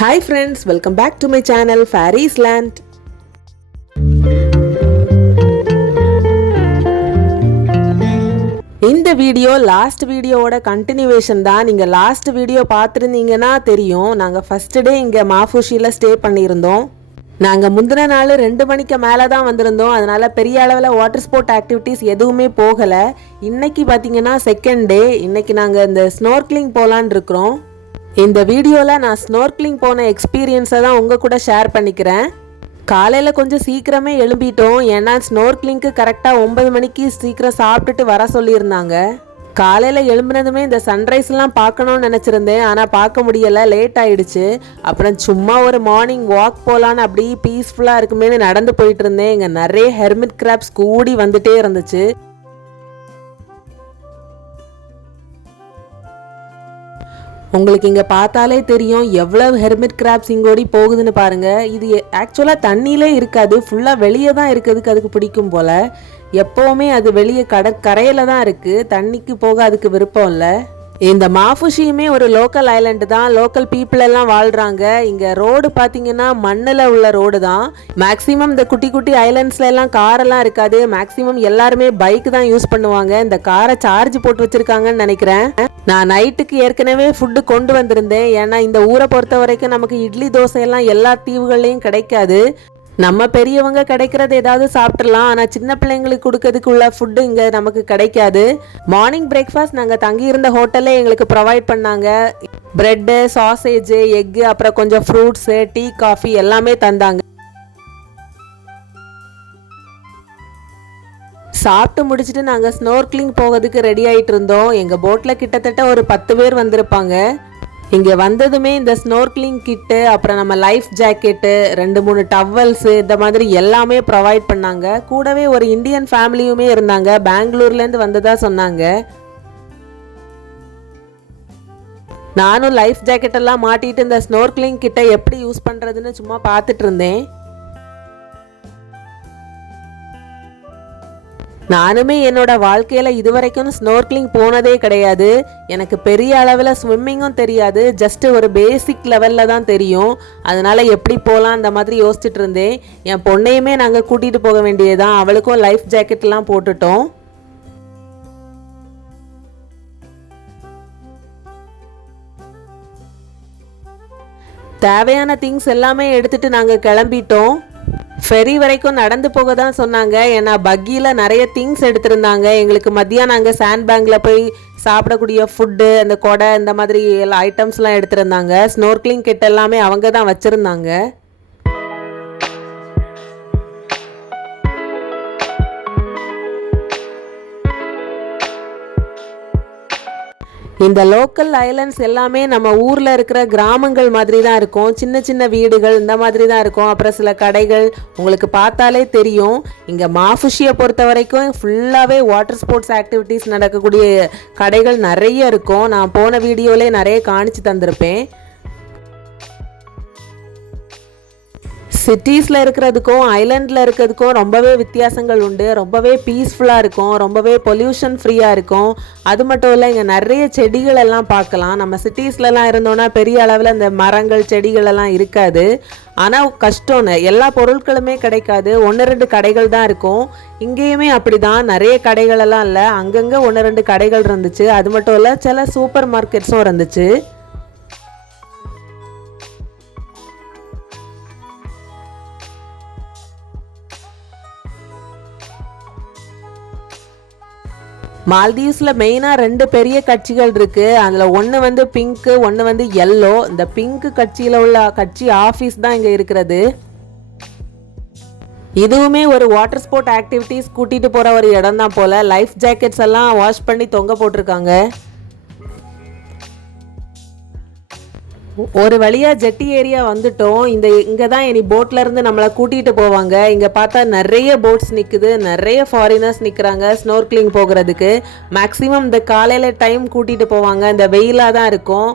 Hi friends welcome back to my channel fairies land இந்த video last வீடியோவோட continuation தான். நீங்கள் லாஸ்ட் வீடியோ பார்த்துருந்தீங்கன்னா தெரியும். நாங்கள் ஃபர்ஸ்ட் டே இங்கே மாஃபூஷியில் ஸ்டே பண்ணியிருந்தோம். நாங்கள் முந்தின நாள் ரெண்டு மணிக்கு மேலே தான் வந்திருந்தோம். அதனால் பெரிய அளவில் வாட்டர் ஸ்போர்ட் ஆக்டிவிட்டீஸ் எதுவுமே போகலை. இன்னைக்கு பார்த்தீங்கன்னா செகண்ட் டே இன்னைக்கு நாங்கள் இந்த ஸ்னோர்க்லிங் போகலான் இருக்கிறோம். இந்த வீடியோவில் நான் ஸ்னோர்க்லிங் போன எக்ஸ்பீரியன்ஸை தான் உங்கள் கூட ஷேர் பண்ணிக்கிறேன். காலையில் கொஞ்சம் சீக்கிரமே எழும்பிட்டோம். ஏன்னா ஸ்னோர்க்லிங்க்கு கரெக்டாக ஒன்பது மணிக்கு சீக்கிரம் சாப்பிட்டுட்டு வர சொல்லியிருந்தாங்க. காலையில் எழும்புனதுமே இந்த சன்ரைஸ்லாம் பார்க்கணும்னு நினச்சிருந்தேன். ஆனால் பார்க்க முடியலை. லேட் ஆயிடுச்சு. அப்புறம் சும்மா ஒரு மார்னிங் வாக் போகலான்னு அப்படி பீஸ்ஃபுல்லாக இருக்குமேனு நடந்து போயிட்டு இருந்தேன். இங்கே நிறைய ஹெர்மிட் கிராப்ஸ் கூடி வந்துட்டே இருந்துச்சு. உங்களுக்கு இங்கே பார்த்தாலே தெரியும் எவ்வளவு ஹெர்மிட் கிராப்ஸ் இங்கோடி போகுதுன்னு பாருங்கள் இது ஆக்சுவலாக தண்ணியிலே இருக்காது ஃபுல்லாக வெளியே தான் இருக்கிறதுக்கு அதுக்கு பிடிக்கும் போல். எப்போவுமே அது வெளியே கடற்கரையில் தான் இருக்குது தண்ணிக்கு போக அதுக்கு விருப்பம் இல்லை. இந்த மாஃபுஷியுமே ஒரு லோக்கல் ஐலண்டு தான். லோக்கல் பீப்புள் எல்லாம் வாழ்றாங்க. இங்க ரோடு பாத்தீங்கன்னா மண்ணில் உள்ள ரோடு தான். மேக்சிமம் இந்த குட்டி குட்டி ஐலண்ட்ஸ்ல எல்லாம் காரெல்லாம் இருக்காது. மேக்சிமம் எல்லாருமே பைக் தான் யூஸ் பண்ணுவாங்க. இந்த காரை சார்ஜ் போட்டு வச்சிருக்காங்கன்னு நினைக்கிறேன். நான் நைட்டுக்கு ஏற்கனவே ஃபுட்டு கொண்டு வந்திருந்தேன். ஏன்னா இந்த ஊரை பொறுத்த வரைக்கும் நமக்கு இட்லி தோசை எல்லாம் எல்லா தீவுகள்லையும் கிடைக்காது. நம்ம பெரியவங்க கிடைக்கிறது ஏதாவது சாப்பிட்றலாம் ஆனால் சின்ன பிள்ளைங்களுக்கு கொடுக்கறதுக்கு உள்ள ஃபுட்டு இங்கே நமக்கு கிடைக்காது. மார்னிங் பிரேக்ஃபாஸ்ட் நாங்கள் தங்கியிருந்த ஹோட்டலே எங்களுக்கு ப்ரொவைட் பண்ணாங்க. பிரெட்டு சாசேஜ் எக்கு அப்புறம் கொஞ்சம் ஃப்ரூட்ஸு டீ காஃபி எல்லாமே தந்தாங்க. சாப்பிட்டு முடிச்சுட்டு நாங்கள் ஸ்னோர்க்லிங் போகிறதுக்கு ரெடி ஆகிட்டு இருந்தோம். எங்கள் போட்டில் கிட்டத்தட்ட ஒரு பத்து பேர் வந்திருப்பாங்க. இங்கே வந்ததுமே இந்த ஸ்னோர்க்லிங் கிட்டு அப்புறம் நம்ம லைஃப் ஜாக்கெட்டு ரெண்டு மூணு டவல்ஸு இந்த மாதிரி எல்லாமே ப்ரொவைட் பண்ணாங்க. கூடவே ஒரு இந்தியன் ஃபேமிலியுமே இருந்தாங்க. பெங்களூர்லேருந்து வந்ததாக சொன்னாங்க. நானும் லைஃப் ஜாக்கெட்டெல்லாம் மாட்டிட்டு இந்த ஸ்னோர்க்லிங் கிட்ட எப்படி யூஸ் பண்ணுறதுன்னு சும்மா பார்த்துட்டு இருந்தேன். நானுமே என்னோட வாழ்க்கையில் இதுவரைக்கும் ஸ்னோர்க்லிங் போனதே கிடையாது. எனக்கு பெரிய அளவில் ஸ்விம்மிங்கும் தெரியாது. ஜஸ்ட் ஒரு பேசிக் லெவலில் தான் தெரியும். அதனால் எப்படி போகலாம் அந்த மாதிரி யோசிச்சுட்டு இருந்தேன். என் பொண்ணையுமே நாங்கள் கூட்டிகிட்டு போக வேண்டியதுதான். அவளுக்கும் லைஃப் ஜாக்கெட்லாம் போட்டுட்டோம். தேவையான திங்ஸ் எல்லாமே எடுத்துகிட்டு நாங்கள் கிளம்பிட்டோம். ஃபெரி வரைக்கும் நடந்து போக தான் சொன்னாங்க. ஏன்னா பக்கியில் நிறைய திங்ஸ் எடுத்திருந்தாங்க. எங்களுக்கு மதியானம் அங்கே சாண்ட் பேங்கில் போய் சாப்பிடக்கூடிய ஃபுட்டு அந்த கொடை இந்த மாதிரி எல்லா ஐட்டம்ஸ்லாம் எடுத்திருந்தாங்க. ஸ்னோர்க்லிங் கிட்ட எல்லாமே அவங்க தான் வச்சுருந்தாங்க. இந்த லோக்கல் ஐலண்ட்ஸ் எல்லாமே நம்ம ஊரில் இருக்கிற கிராமங்கள் மாதிரி தான் இருக்கும். சின்ன சின்ன வீடுகள் இந்த மாதிரி தான் இருக்கும். அப்புறம் சில கடைகள் உங்களுக்கு பார்த்தாலே தெரியும். இங்கே மாஃபுஷியை பொறுத்த வரைக்கும் ஃபுல்லாகவே வாட்டர் ஸ்போர்ட்ஸ் ஆக்டிவிட்டீஸ் நடக்கக்கூடிய கடைகள் நிறைய இருக்கும். நான் போன வீடியோவிலே நிறைய காணிச்சு தந்திருப்பேன். சிட்டிஸில் இருக்கிறதுக்கும் ஐலண்டில் இருக்கிறதுக்கும் ரொம்பவே வித்தியாசங்கள் உண்டு. ரொம்பவே பீஸ்ஃபுல்லாக இருக்கும். ரொம்பவே பொல்யூஷன் ஃப்ரீயாக இருக்கும். அது மட்டும் இல்லை இங்கே நிறைய செடிகள் எல்லாம் பார்க்கலாம். நம்ம சிட்டிஸ்லலாம் இருந்தோன்னா பெரிய அளவில் இந்த மரங்கள் செடிகள் எல்லாம் இருக்காது. ஆனால் கஷ்டம்னு. எல்லா பொருட்களுமே கிடைக்காது. ஒன்று ரெண்டு கடைகள் தான் இருக்கும். இங்கேயுமே அப்படி தான் நிறைய கடைகள் எல்லாம் இல்லை. அங்கங்கே ஒன்று ரெண்டு கடைகள் இருந்துச்சு. அது மட்டும் இல்லை சில சூப்பர் மார்க்கெட்ஸும் இருந்துச்சு. மால்தீவ்ஸில் மெயினாக ரெண்டு பெரிய கட்சிகள் இருக்குது அதில் ஒன்று வந்து பிங்க்கு ஒன்று வந்து எல்லோ இந்த பிங்க் கட்சியில் உள்ள கட்சி ஆஃபீஸ் தான் இங்கே இருக்கிறது. இதுவுமே ஒரு வாட்டர் ஸ்போர்ட் ஆக்டிவிட்டீஸ் கூட்டிகிட்டு போகிற ஒரு இடம் தான் போல். லைஃப் ஜாக்கெட்ஸ் எல்லாம் வாஷ் பண்ணி தொங்க போட்டிருக்காங்க. ஒரு வழியாக ஜெட்டி ஏரியா வந்துட்டோம். இந்த இங்கே தான் இனி போட்டில் இருந்து நம்மளை கூட்டிகிட்டு போவாங்க. இங்கே பார்த்தா நிறைய போட்ஸ் நிற்குது நிறைய ஃபாரினர்ஸ் நிற்கிறாங்க ஸ்னோர்க்லிங் போகிறதுக்கு. மேக்ஸிமம் இந்த காலையில் டைம் கூட்டிகிட்டு போவாங்க. இந்த வெயிலாக தான் இருக்கும்.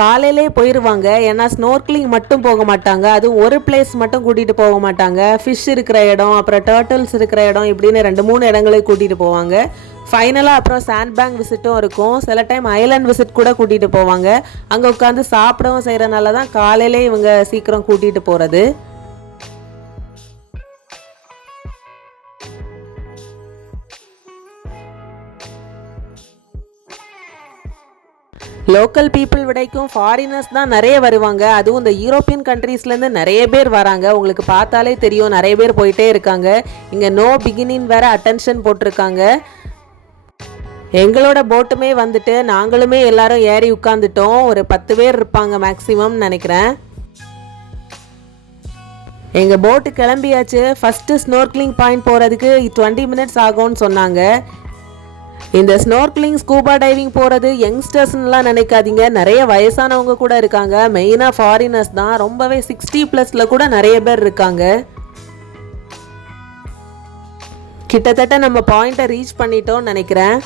காலையிலே போயிடுவாங்க ஏன்னா ஸ்னோர்க்லிங் மட்டும் போக மாட்டாங்க. அதுவும் ஒரு பிளேஸ் மட்டும் கூட்டிகிட்டு போக மாட்டாங்க. ஃபிஷ் இருக்கிற இடம் அப்புறம் டேர்ட்டில்ஸ் இருக்கிற இடம் இப்படின்னு ரெண்டு மூணு இடங்களுக்கு கூட்டிகிட்டு போவாங்க. ஃபைனலாக அப்புறம் சாண்ட் பேங்க் விசிட்டும் இருக்கும். சில டைம் ஐலாண்ட் விசிட் கூட கூட்டிகிட்டு போவாங்க. அங்கே உட்காந்து சாப்பிடவும் செய்கிறனால தான் காலையிலே இவங்க சீக்கிரம் கூட்டிகிட்டு போகிறது லோக்கல் பீப்புள் விடைக்கும் ஃபாரினர்ஸ் தான் நிறைய வருவாங்க. அதுவும் இந்த யூரோப்பியன் கண்ட்ரீஸ்லேருந்து நிறைய பேர் வராங்க. உங்களுக்கு பார்த்தாலே தெரியும் நிறைய பேர் போயிட்டே இருக்காங்க. இங்கே நோ பிகினிங் வேற அட்டென்ஷன் போட்டிருக்காங்க. எங்களோட போட்டுமே வந்துட்டு நாங்களுமே எல்லாரும் ஏறி உட்காந்துட்டோம் ஒரு பத்து பேர் இருப்பாங்க மேக்ஸிமம் நினைக்கிறேன். எங்கள் போட்டு கிளம்பியாச்சு. ஃபஸ்ட்டு ஸ்னோர்க்லிங் பாயிண்ட் போகிறதுக்கு டுவெண்ட்டி மினிட்ஸ் ஆகும்னு சொன்னாங்க. இந்த ஸ்னோர்க்லிங் ஸ்கூபா டைவிங் போகிறது யங்ஸ்டர்ஸ்னுலாம் நினைக்காதீங்க. நிறைய வயசானவங்க கூட இருக்காங்க. மெயினாக ஃபாரினர்ஸ் தான். ரொம்பவே சிக்ஸ்டி ப்ளஸில் கூட நிறைய பேர் இருக்காங்க. கிட்டத்தட்ட நம்ம பாயிண்ட்டை ரீச் பண்ணிட்டோம்னு நினைக்கிறேன்.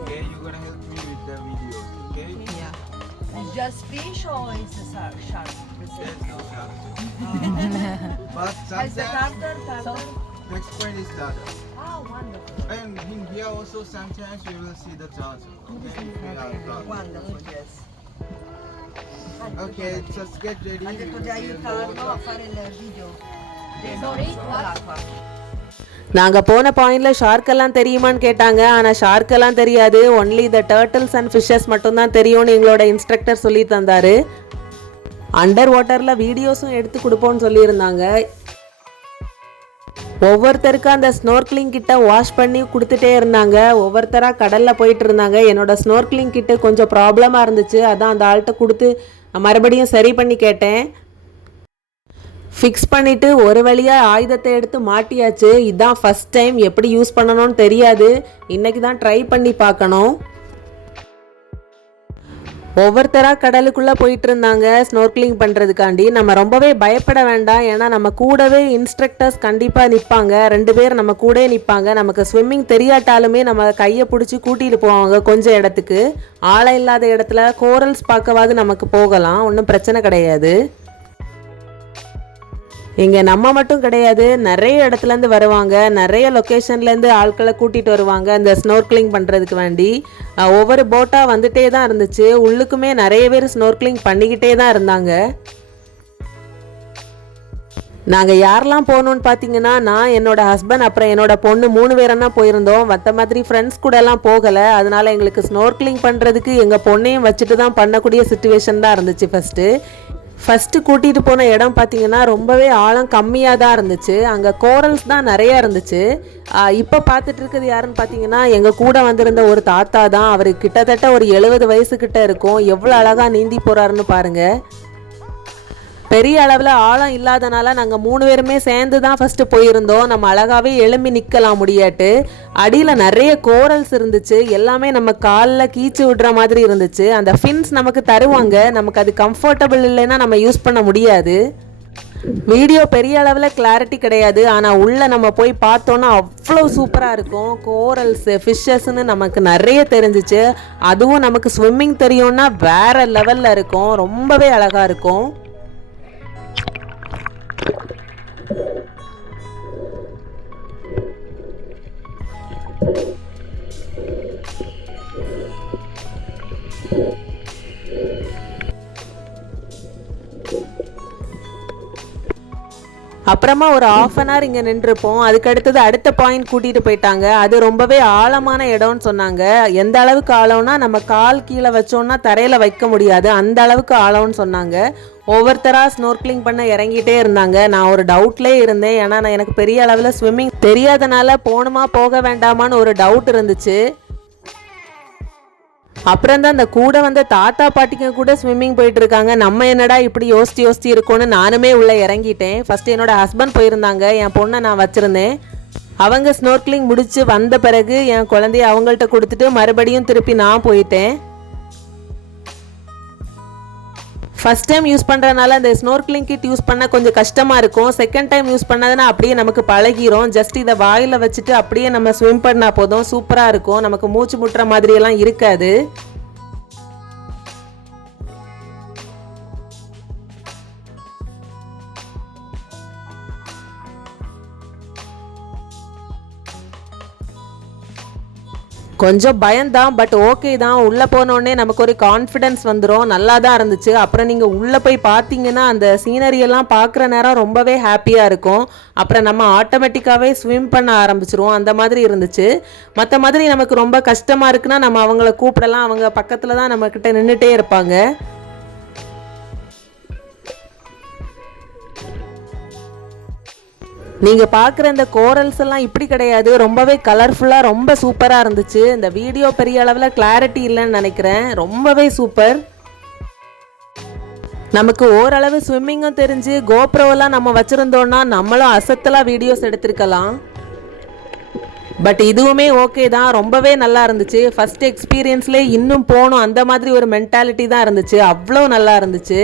Okay, you're gonna help me with the video, okay? Yeah. It's just fish or is but sometimes tartar? next point is turtle. Oh, wonderful. And in here also sometimes we will see the turtle. Okay, proud. Wonderful, yes. Okay, just get ready. Ha detto di you aiutarlo a fare il video. Sorry, l'acqua. நாங்கள் போன பாயிண்டில் ஷார்க்கெல்லாம் தெரியுமான்னு கேட்டாங்க ஆனால் ஷார்க்கெல்லாம் தெரியாது only the turtles and fishes மட்டும்தான் தெரியும்னு எங்களோட இன்ஸ்ட்ரக்டர் சொல்லி தந்தார் அண்டர் வாட்டரில் வீடியோஸும் எடுத்து கொடுப்போம்னு சொல்லியிருந்தாங்க. ஒவ்வொருத்தருக்கும் அந்த ஸ்னோர்க்லிங் கிட்ட வாஷ் பண்ணி கொடுத்துட்டே இருந்தாங்க. ஒவ்வொருத்தராக கடலில் போயிட்டு இருந்தாங்க. என்னோட ஸ்னோர்க்லிங் கிட்ட கொஞ்சம் ப்ராப்ளமாக இருந்துச்சு. அதான் அந்த ஆள்கிட்ட கொடுத்து மறுபடியும் சரி பண்ணி கேட்டேன். ஃபிக்ஸ் பண்ணிவிட்டு ஒரு வழியாக ஆயுதத்தை எடுத்து மாட்டியாச்சு. இதுதான் ஃபஸ்ட் டைம் எப்படி யூஸ் பண்ணணும்னு தெரியாது. இன்றைக்கி தான் ட்ரை பண்ணி பார்க்கணும். ஒவ்வொருத்தராக கடலுக்குள்ளே போயிட்டு இருந்தாங்க ஸ்னோர்க்லிங் பண்ணுறதுக்காண்டி நம்ம ரொம்பவே பயப்பட வேண்டாம். ஏன்னா நம்ம கூடவே இன்ஸ்ட்ரக்டர்ஸ் கண்டிப்பாக நிற்பாங்க ரெண்டு பேர் நம்ம கூடவே நிற்பாங்க நமக்கு ஸ்விம்மிங் தெரியாட்டாலுமே நம்ம கையை பிடிச்சி கூட்டிகிட்டு போவாங்க கொஞ்சம் இடத்துக்கு. ஆழம் இல்லாத இடத்துல கோரல்ஸ் பார்க்கவாது நமக்கு போகலாம். ஒன்றும் பிரச்சனை கிடையாது. இங்கே நம்ம மட்டும் கிடையாது நிறைய இடத்துலேருந்து வருவாங்க நிறைய லொக்கேஷன்லேருந்து ஆட்களை கூட்டிகிட்டு வருவாங்க இந்த ஸ்னோர்க்லிங் பண்ணுறதுக்கு வேண்டி. ஒவ்வொரு போட்டாக வந்துட்டே தான் இருந்துச்சு. உள்ளுக்குமே நிறைய பேர் ஸ்னோர்க்லிங் பண்ணிக்கிட்டே தான் இருந்தாங்க. நாங்கள் யாரெல்லாம் போகணுன்னு பார்த்தீங்கன்னா நான் என்னோட ஹஸ்பண்ட் அப்புறம் என்னோட பொண்ணு மூணு பேரெல்லாம் போயிருந்தோம். மற்ற மாதிரி ஃப்ரெண்ட்ஸ் கூடலாம் போகலை. அதனால் எங்களுக்கு ஸ்னோர்க்லிங் பண்ணுறதுக்கு எங்கள் பொண்ணையும் வச்சுட்டு தான் பண்ணக்கூடிய சுச்சுவேஷன் தான் இருந்துச்சு ஃபஸ்ட்டு ஃபஸ்ட்டு கூட்டிகிட்டு போன இடம் பார்த்தீங்கன்னா ரொம்பவே ஆழம் கம்மியாக தான் இருந்துச்சு. அங்கே கோரல்ஸ் தான் நிறையா இருந்துச்சு. இப்போ பார்த்துட்டு இருக்கிறது யாருன்னு பார்த்தீங்கன்னா எங்கள் கூட வந்திருந்த ஒரு தாத்தா தான். அவர் கிட்டத்தட்ட ஒரு எழுபது வயசுக்கிட்ட இருக்கும். எவ்வளோ அழகாக நீந்தி போகிறாருன்னு பாருங்கள் பெரிய அளவில் ஆழம் இல்லாதனால நாங்கள் மூணு பேருமே சேர்ந்து தான் ஃபஸ்ட்டு போயிருந்தோம். நம்ம அழகாகவே எழும்பி நிற்கலாம் முடியாட்டு. அடியில் நிறைய கோரல்ஸ் இருந்துச்சு. எல்லாமே நம்ம காலில் கீச்சு விடுற மாதிரி இருந்துச்சு. அந்த ஃபின்ஸ் நமக்கு தருவாங்க. நமக்கு அது கம்ஃபர்டபுள் இல்லைன்னா நம்ம யூஸ் பண்ண முடியாது. வீடியோ பெரிய அளவில் கிளாரிட்டி கிடையாது. ஆனால் உள்ளே நம்ம போய் பார்த்தோன்னா அவ்வளோ சூப்பராக இருக்கும். கோரல்ஸு ஃபிஷ்ஷஸ்ன்னு நமக்கு நிறைய தெரிஞ்சிச்சு. அதுவும் நமக்கு ஸ்விம்மிங் தெரியும்னா வேற லெவலில் இருக்கும். ரொம்பவே அழகாக இருக்கும். Thank you. அப்புறமா ஒரு ஆஃப் அன் ஹவர் இங்கே நின்றுருப்போம். அதுக்கடுத்தது அடுத்த பாயிண்ட் கூட்டிகிட்டு போயிட்டாங்க. அது ரொம்பவே ஆழமான இடம்னு சொன்னாங்க. எந்த அளவுக்கு ஆழம்னா நம்ம கால் கீழே வச்சோம்னா தரையில் வைக்க முடியாது. அந்த அளவுக்கு ஆழம்னு சொன்னாங்க. ஒவ்வொருத்தராக ஸ்னோர்க்லிங் பண்ண இறங்கிட்டே இருந்தாங்க. நான் ஒரு டவுட்லேயே இருந்தேன். ஏன்னா நான் எனக்கு பெரிய அளவில் ஸ்விம்மிங் தெரியாதனால போகணுமா போக வேண்டாமான்னு ஒரு டவுட் இருந்துச்சு. அப்புறம் தான் அந்த கூட வந்த தாத்தா பாட்டிங்க கூட ஸ்விம்மிங் போயிட்டு இருக்காங்க நம்ம என்னடா இப்படி யோசித்து யோசித்து இருக்கோன்னு நானுமே உள்ளே இறங்கிட்டேன். ஃபஸ்ட்டு என்னோட ஹஸ்பண்ட் போயிருந்தாங்க. என் பொண்ணை நான் வச்சுருந்தேன். அவங்க ஸ்னோர்க்லிங் முடித்து வந்த பிறகு என் குழந்தைய அவங்கள்ட்ட கொடுத்துட்டு மறுபடியும் திருப்பி நான் போயிட்டேன். ஃபர்ஸ்ட் டைம் யூஸ் பண்ணுறதுனால அந்த ஸ்னோர்க்லிங் கிட் யூஸ் பண்ண கொஞ்சம் கஷ்டமாக இருக்கும். செகண்ட் டைம் யூஸ் பண்ணதுன்னா அப்படியே நமக்கு பழகிரும். ஜஸ்ட் இதை வாயில் வச்சுட்டு அப்படியே நம்ம ஸ்விம் பண்ணால் போதும். சூப்பராக இருக்கும். நமக்கு மூச்சு முட்டுற மாதிரியெல்லாம் இருக்காது. கொஞ்சம் பயம்தான் பட் ஓகே தான். உள்ளே போனோடனே நமக்கு ஒரு கான்ஃபிடென்ஸ் வந்துடும் நல்லா தான் இருந்துச்சு. அப்புறம் நீங்கள் உள்ளே போய் பார்த்தீங்கன்னா அந்த சீனரியெல்லாம் பார்க்குற நேரம் ரொம்பவே ஹாப்பியாக இருக்கும். அப்புறம் நம்ம ஆட்டோமேட்டிக்காகவே ஸ்விம் பண்ண ஆரம்பிச்சிருவோம். அந்த மாதிரி இருந்துச்சு. மற்ற மாதிரி நமக்கு ரொம்ப கஷ்டமாக இருக்குன்னா நம்ம அவங்கள கூப்பிடலாம். அவங்க பக்கத்தில் தான் நம்மக்கிட்ட நின்றுட்டே இருப்பாங்க. நீங்கள் பார்க்குற இந்த கோரல்ஸ் எல்லாம் இப்படி கிடையாது. ரொம்பவே கலர்ஃபுல்லாக ரொம்ப சூப்பராக இருந்துச்சு. இந்த வீடியோ பெரிய அளவில் கிளாரிட்டி இல்லைன்னு நினைக்கிறேன். ரொம்பவே சூப்பர் நமக்கு ஓரளவு ஸ்விம்மிங்கும் தெரிஞ்சு கோப்ரோவெல்லாம் நம்ம வச்சுருந்தோன்னா நம்மளும் அசத்தலாக வீடியோஸ் எடுத்திருக்கலாம். பட் இதுவுமே ஓகே தான். ரொம்பவே நல்லா இருந்துச்சு. ஃபஸ்ட் எக்ஸ்பீரியன்ஸ்லே இன்னும் போகணும். அந்த மாதிரி ஒரு மென்டாலிட்டி தான் இருந்துச்சு. அவ்வளோ நல்லா இருந்துச்சு.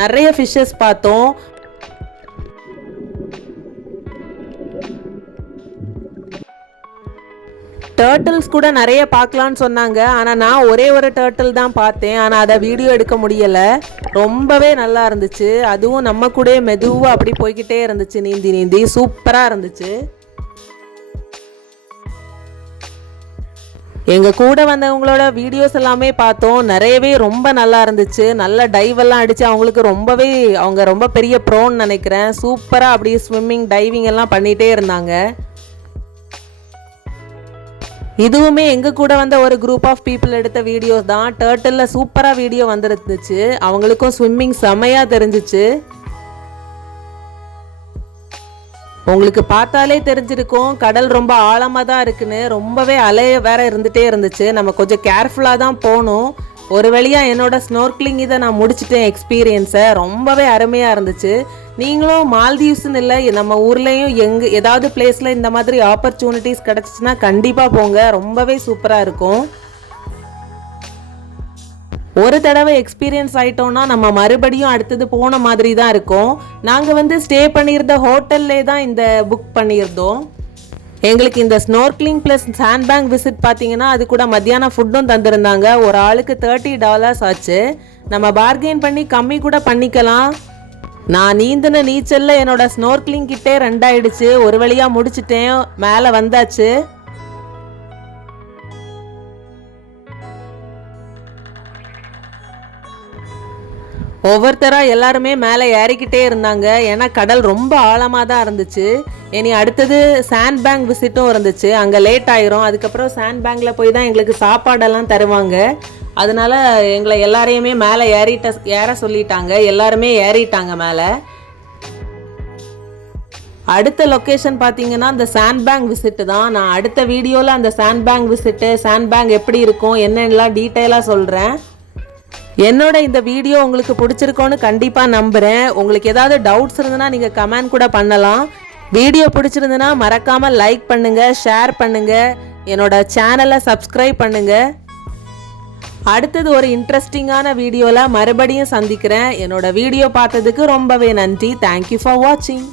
நிறைய ஃபிஷ்ஷஸ் பார்த்தோம். டேர்ட்டில்ஸ் கூட நிறைய பார்க்கலான்னு சொன்னாங்க. ஆனால் நான் ஒரே ஒரு டேர்ட்டில் தான் பார்த்தேன். ஆனால் அதை வீடியோ எடுக்க முடியலை. ரொம்பவே நல்லா இருந்துச்சு. அதுவும் நம்ம கூட மெதுவாக அப்படி போய்கிட்டே இருந்துச்சு. நீந்தி நீந்தி சூப்பராக இருந்துச்சு. எங்கள் கூட வந்தவங்களோட வீடியோஸ் எல்லாமே பார்த்தோம். நிறையவே ரொம்ப நல்லா இருந்துச்சு. நல்ல டைவ் எல்லாம் அடித்து அவங்களுக்கு ரொம்பவே அவங்க ரொம்ப பெரிய ப்ரோன்னு நினைக்கிறேன். சூப்பராக அப்படியே ஸ்விம்மிங் டைவிங் எல்லாம் பண்ணிகிட்டே இருந்தாங்க. இதுவுமே எங்கள் கூட வந்த ஒரு குரூப் ஆஃப் பீப்புள் எடுத்த வீடியோஸ் தான். டேர்ட்டில் சூப்பராக வீடியோ வந்துருந்துச்சு. அவங்களுக்கும் ஸ்விம்மிங் செமையாக தெரிஞ்சிச்சு. உங்களுக்கு பார்த்தாலே தெரிஞ்சிருக்கும். கடல் ரொம்ப ஆழமாக தான் இருக்குன்னு. ரொம்பவே அலைய வேற இருந்துகிட்டே இருந்துச்சு. நம்ம கொஞ்சம் கேர்ஃபுல்லாக தான் போகணும் ஒரு வழியாக என்னோட ஸ்னோர்க்லிங் இதை நான் முடிச்சிட்டேன் எக்ஸ்பீரியன்ஸை ரொம்பவே அருமையாக இருந்துச்சு. நீங்களும் மால்தீவ்ஸ்னு இல்லை நம்ம ஊர்லேயும் எங்கே ஏதாவது பிளேஸில் இந்த மாதிரி ஆப்பர்ச்சுனிட்டிஸ் கிடச்சிச்சின்னா கண்டிப்பாக போங்க. ரொம்பவே சூப்பராக இருக்கும். ஒரு தடவை எக்ஸ்பீரியன்ஸ் ஆயிட்டோம்னா நம்ம மறுபடியும் அடுத்தது போன மாதிரி தான் இருக்கும். நாங்கள் வந்து ஸ்டே பண்ணியிருந்த ஹோட்டல்லே தான் இந்த புக் பண்ணியிருந்தோம். எங்களுக்கு இந்த ஸ்னோர்க்லிங் ப்ளஸ் சாண்ட்பேங்க் விசிட் பார்த்தீங்கன்னா அது கூட மத்தியானம் ஃபுட்டும் தந்திருந்தாங்க. ஒரு ஆளுக்கு தேர்ட்டி டாலர்ஸ் ஆச்சு. நம்ம பார்கெயின் பண்ணி கம்மி கூட பண்ணிக்கலாம். நான் நீந்தின நீச்சலில் என்னோட ஸ்னோர்க்லிங் கிட்டே ரெண்டாயிடுச்சு. ஒரு வழியாக முடிச்சிட்டேன். மேலே வந்தாச்சு. ஒவ்வொருத்தராக எல்லாருமே மேலே ஏறிக்கிட்டே இருந்தாங்க. ஏன்னா கடல் ரொம்ப ஆழமாக தான் இருந்துச்சு. இனி அடுத்தது சாண்ட் பேங்க் விசிட்டும் இருந்துச்சு. அங்கே லேட் ஆயிரும். அதுக்கப்புறம் சாண்ட் பேங்கில் போய் தான் எங்களுக்கு சாப்பாடெல்லாம் தருவாங்க. அதனால எங்களை எல்லாரையுமே மேலே ஏறிட்ட ஏற சொல்லிட்டாங்க. எல்லாருமே ஏறிட்டாங்க மேலே. அடுத்த லொக்கேஷன் பார்த்தீங்கன்னா அந்த சாண்ட் பேங்க் விசிட்டு தான். நான் அடுத்த வீடியோவில் அந்த sand bank visit sand bank எப்படி இருக்கும் என்னென்னலாம் டீட்டெயிலாக சொல்கிறேன் என்னோட இந்த வீடியோ உங்களுக்கு பிடிச்சிருக்கோன்னு கண்டிப்பாக நம்புகிறேன் உங்களுக்கு ஏதாவது டவுட்ஸ் இருந்ததுன்னா நீங்கள் கமெண்ட் கூட பண்ணலாம். வீடியோ பிடிச்சிருந்ததுன்னா மறக்காமல் லைக் பண்ணுங்கள் ஷேர் பண்ணுங்கள் என்னோட சேனலை சப்ஸ்கிரைப் பண்ணுங்கள் அடுத்தது ஒரு இன்ட்ரெஸ்டிங்கான வீடியோவில் மறுபடியும் சந்திக்கிறேன். என்னோட வீடியோ பார்த்ததுக்கு ரொம்பவே நன்றி. தேங்க்யூ ஃபார் வாட்சிங்